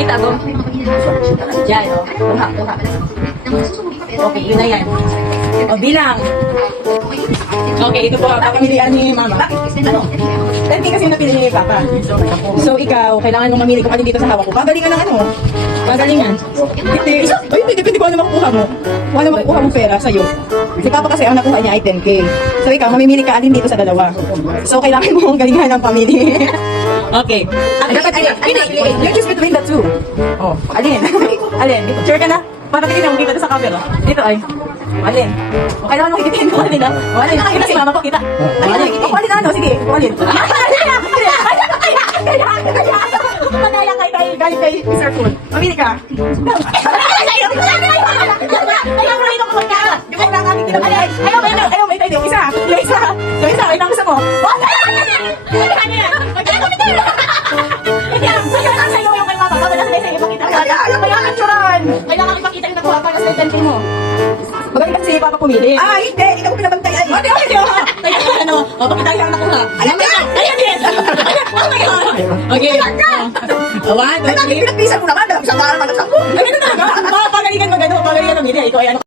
Kita ko? Diyan, o. Kuha. Okay, yun na yan. O, bilang. Okay, ito po ang papamilian ni Mama. Ano? 10K kasi yung napili ni Papa. So, ikaw, kailangan mong mamili kung alin dito sa hawak ko. Pagalingan ng ano? Pagalingan. Depende kung ano makukuha mo. Kung ano makukuha mo pera sa'yo. Si Papa kasi ang nakuha niya ay 10K. So, ikaw, mamimili ka alin dito sa dalawa. So, kailangan mong galingan ng pamili. Okay. You choose between the two. Oh, alin? Alin? Sure ka na? Para titignan mo dito sa camera. Dito ay. Alin? O, kailangan mo kikitin mo alin ha? O, alin? Kita si Mama ko, kita. Alin? O, alin ano? Sige, o, alin? Madaya kay galing kay Mr. Food. Mamili ka. Ayaw mo rin ako magka. Yung mga nakakit kita. Ayaw mo ito. Isa. Yung isa. Ay, gusto mo. O, kailangan ipakita yung nakuha para sa identity mo. Magaling kasi Papa pumili. Ah, hindi. Ikaw pinabantayan. Hindi. Ano? O, pakita yung nakuha. Alam mo yan. Ayan din. Oh my God. Okay. One, two, three. Pinagpisan mo naman. Sa para naman sa ko. Ay, ito talaga. Pagalingan mo gano'n. Pagalingan mo. Ikaw ay ano.